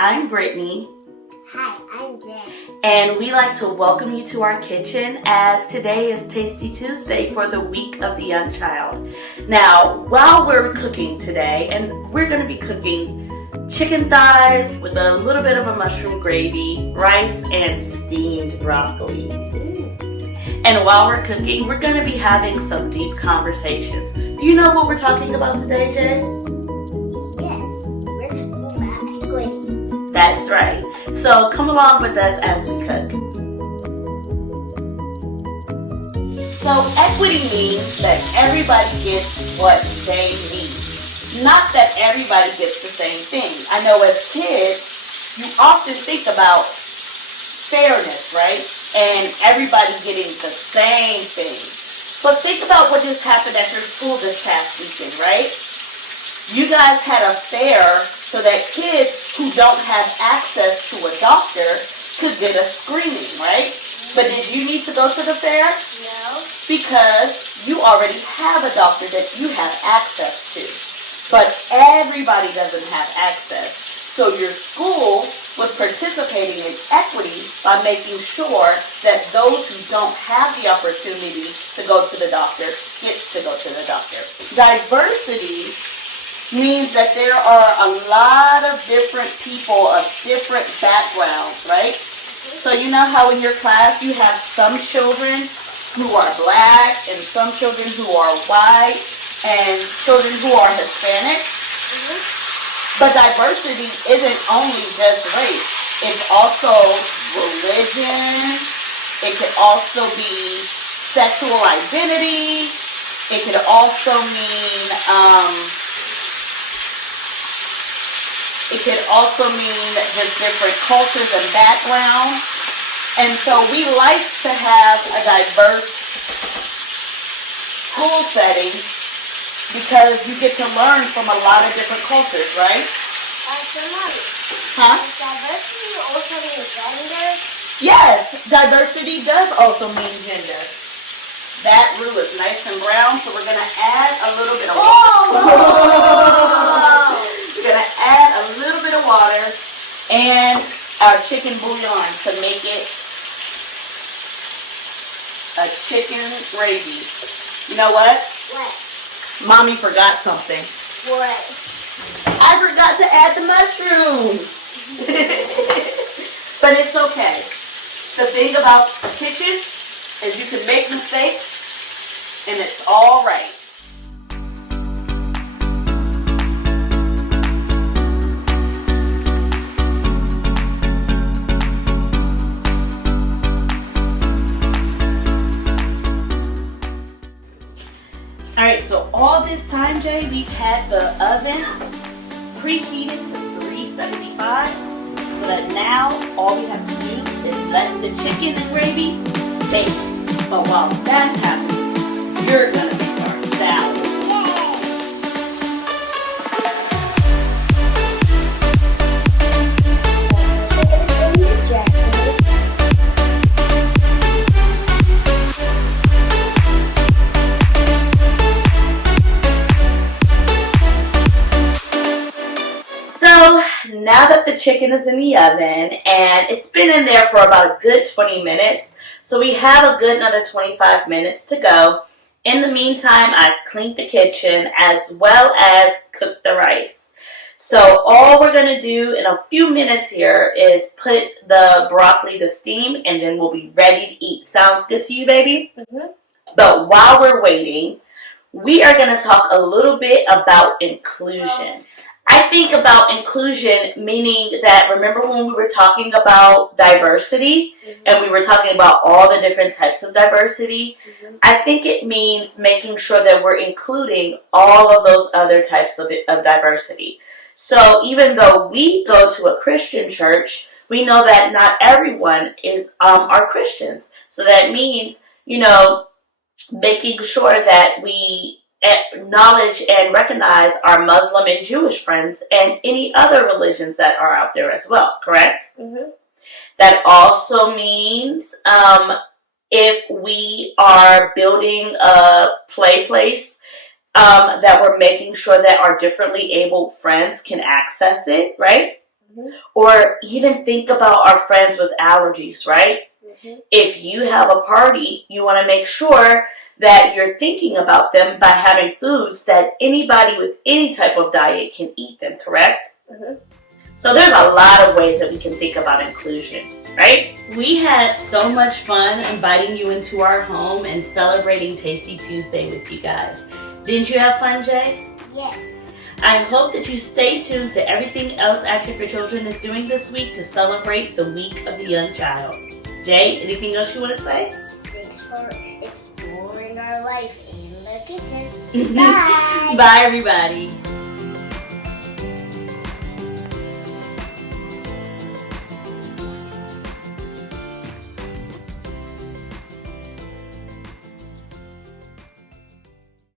I'm Brittany. Hi, I'm Jai. And we like to welcome you to our kitchen as today is Tasty Tuesday for the week of the young child. Now, while we're cooking today, and we're going to be cooking chicken thighs with a little bit of a mushroom gravy, rice, and steamed broccoli. And while we're cooking, we're going to be having some deep conversations. Do you know what we're talking about today, Jay? Yes, we're talking about equity. That's right. So come along with us as we cook. So equity means that everybody gets what they need. Not that everybody gets the same thing. I know as kids, you often think about fairness, right? And everybody getting the same thing. But think about what just happened at your school this past weekend, right? You guys had a fair so that kids who don't have access to a doctor could get a screening, right? But did you need to go to the fair? No. Because you already have a doctor that you have access to. But everybody doesn't have access. So your school was participating in equity by making sure that those who don't have the opportunity to go to the doctor gets to go to the doctor. Diversity means that there are a lot of different people of different backgrounds, right? So you know how in your class you have some children who are black and some children who are white and children who are Hispanic? But diversity isn't only just race. It's also religion. It could also be sexual identity. It could also mean just different cultures and backgrounds. And so we like to have a diverse school setting because you get to learn from a lot of different cultures, right? So Mommy, Huh? does diversity also mean gender? Yes, diversity does also mean gender. That roux is nice and brown, so we're going to add a little bit of water. We're going to add a little bit of water and our chicken bouillon to make it a chicken gravy. You know what? What? Mommy forgot something. What? I forgot to add the mushrooms. But it's okay. The thing about the kitchen is you can make mistakes and it's all right. Alright, so all this time, Jay, we've had the oven preheated to 375 so that now all we have to do is let the chicken and gravy bake. But while that's happening, you're going to make our salad. So now that the chicken is in the oven and it's been in there for about a good 20 minutes, so we have a good another 25 minutes to go. In the meantime, I've cleaned the kitchen as well as cooked the rice. So all we're going to do in a few minutes here is put the broccoli to steam and then we'll be ready to eat. Sounds good to you, baby? Mm-hmm. But while we're waiting, we are going to talk a little bit about inclusion. I think about inclusion meaning that, remember when we were talking about diversity and we were talking about all the different types of diversity? I think it means making sure that we're including all of those other types of diversity. So even though we go to a Christian church, we know that not everyone are Christians. So that means, making sure that we acknowledge and recognize our Muslim and Jewish friends and any other religions that are out there as well, correct? Mm-hmm. That also means if we are building a play place, that we're making sure that our differently abled friends can access it, right? Or even think about our friends with allergies, right? If you have a party, you want to make sure that you're thinking about them by having foods that anybody with any type of diet can eat them, correct? So there's a lot of ways that we can think about inclusion, right? We had so much fun inviting you into our home and celebrating Tasty Tuesday with you guys. Didn't you have fun, Jay? Yes. I hope that you stay tuned to everything else Action for Children is doing this week to celebrate the Week of the Young Child. Jay, anything else you want to say? Thanks for exploring our life in the kitchen. Bye. Bye, everybody.